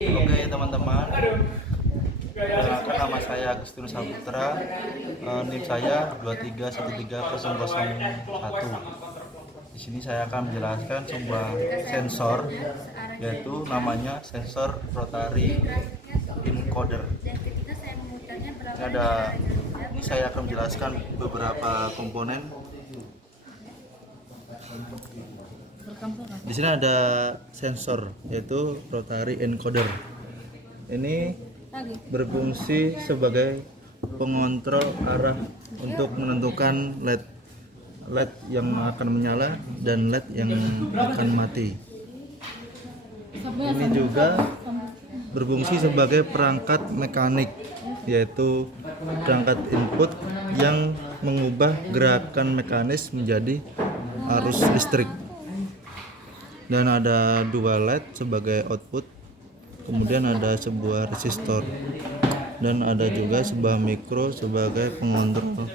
Oke teman-teman, perkenalkan nama saya Agustinus Saputra, NIM saya 2313001. Di sini saya akan menjelaskan sebuah sensor, yaitu namanya sensor rotary encoder. Ini saya akan menjelaskan beberapa komponen. Di sini ada sensor, yaitu rotary encoder. Ini berfungsi sebagai pengontrol arah untuk menentukan LED yang akan menyala dan LED yang akan mati. Ini juga berfungsi sebagai perangkat mekanik, yaitu perangkat input yang mengubah gerakan mekanis menjadi arus listrik. Dan ada dua LED sebagai output, kemudian ada sebuah resistor, dan ada juga sebuah mikro sebagai pengontrol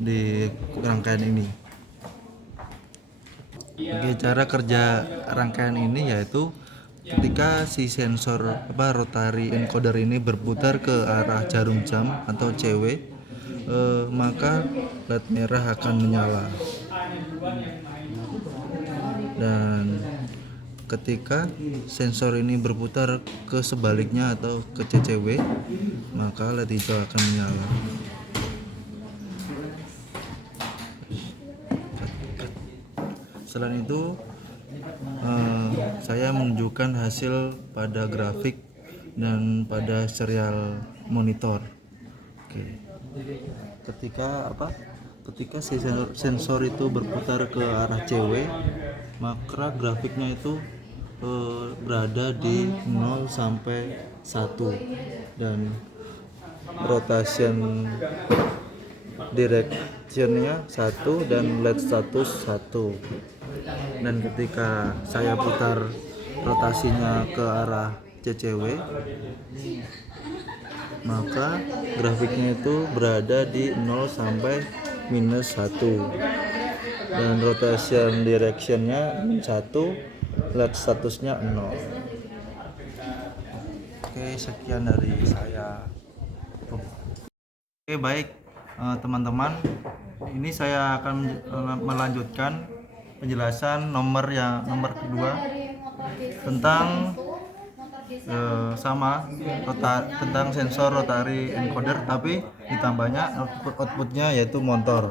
di rangkaian ini. Oke, cara kerja rangkaian ini yaitu ketika si sensor rotary encoder ini berputar ke arah jarum jam atau CW, maka LED merah akan menyala. Dan ketika sensor ini berputar ke sebaliknya atau ke CCW, maka LED hijau akan menyala. Selain itu, saya menunjukkan hasil pada grafik dan pada serial monitor. Oke. Ketika sensor itu berputar ke arah CW, maka grafiknya itu berada di 0 sampai 1 dan rotation directionnya 1 dan LED status 1. Dan ketika saya putar rotasinya ke arah CCW, maka grafiknya itu berada di 0 sampai -1 dan rotation directionnya 1, LED statusnya 0. Oke, sekian dari saya. Oke, baik teman-teman, ini saya akan melanjutkan penjelasan nomor kedua tentang tentang sensor rotary encoder, tapi ditambahnya outputnya yaitu motor.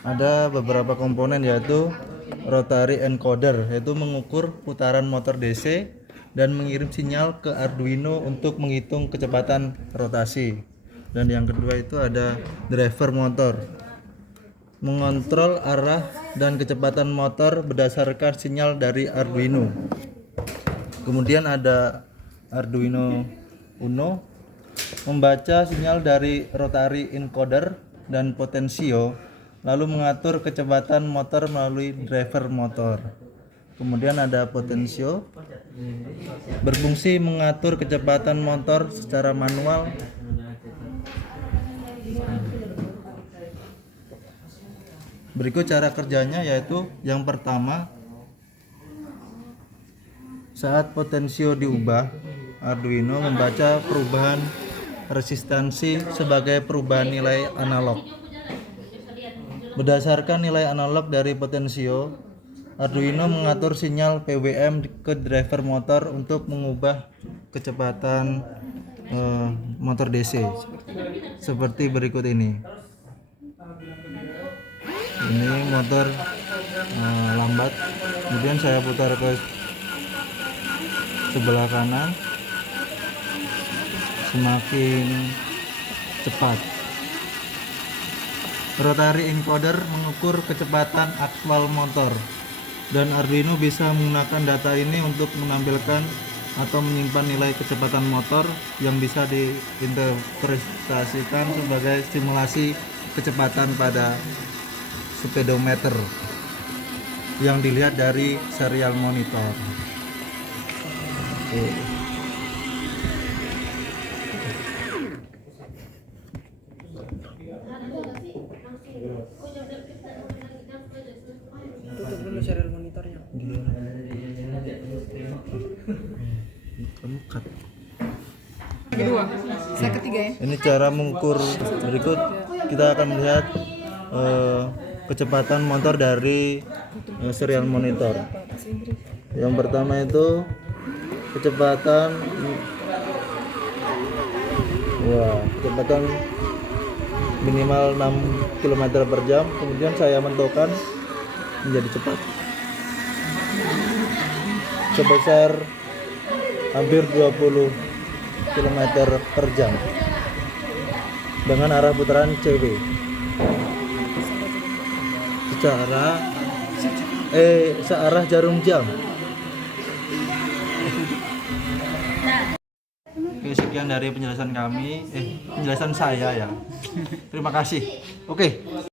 Ada beberapa komponen, yaitu rotary encoder, yaitu mengukur putaran motor DC dan mengirim sinyal ke Arduino untuk menghitung kecepatan rotasi. Dan yang kedua itu ada driver motor, mengontrol arah dan kecepatan motor berdasarkan sinyal dari Arduino. Kemudian ada Arduino Uno, membaca sinyal dari rotary encoder dan potensio, lalu mengatur kecepatan motor melalui driver motor. Kemudian ada potensio, berfungsi mengatur kecepatan motor secara manual. Berikut cara kerjanya, yaitu yang pertama, saat potensio diubah, Arduino membaca perubahan resistansi sebagai perubahan nilai analog. Berdasarkan nilai analog dari potensio, Arduino mengatur sinyal PWM ke driver motor untuk mengubah kecepatan motor DC seperti berikut ini. Ini motor lambat, kemudian saya putar ke sebelah kanan, semakin cepat. Rotary encoder mengukur kecepatan aktual motor, dan Arduino bisa menggunakan data ini untuk menampilkan atau menyimpan nilai kecepatan motor yang bisa diinterpretasikan sebagai simulasi kecepatan pada speedometer yang dilihat dari serial monitor. Tutup dulu serial monitornya. Kamu cut. Kedua, saya ketiga ya. Ini cara mengukur berikut. Kita akan melihat kecepatan motor dari serial monitor. Yang pertama itu kecepatan kecepatan minimal 6 km per jam. Kemudian saya mentokkan menjadi cepat sebesar hampir 20 km per jam dengan arah putaran CW searah jarum jam. Oke, sekian dari penjelasan kami, penjelasan saya ya. Terima kasih. Oke.